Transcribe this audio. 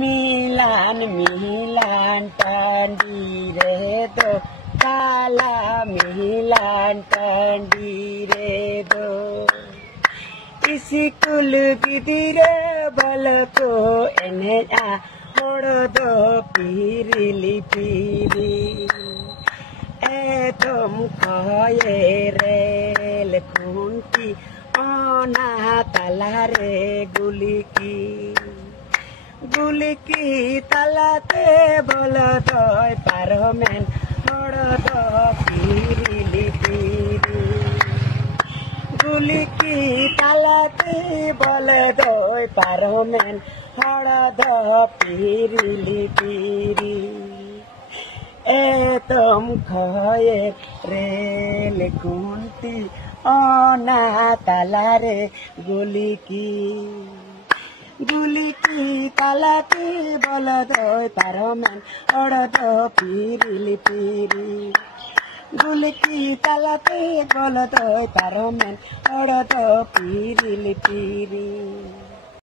Milan Milan টান্ডিরে দো কালা Milan টান্ডিরে দো স্কুল গিদিরে বলকো এনে হড় দো পিরিলি পিরি এতম খয়ে রেল খুন্তি অনা তালারে গুলিকি তালাতে বলদয় পারমেন হড়দ পিরিলি পিরি গুলিকি তালাতে বলদয় পারমেন হড়দ পিরিলি পিরি এতম খয়ে রেল খুন্তি অনা তালারে গুলিকি তালাতে বলদয় পারমেন হড়দ পিরিলি পিরি গুলিকি তালাতে বলদয় পারমেন হড়দ পিরিলি পিরি।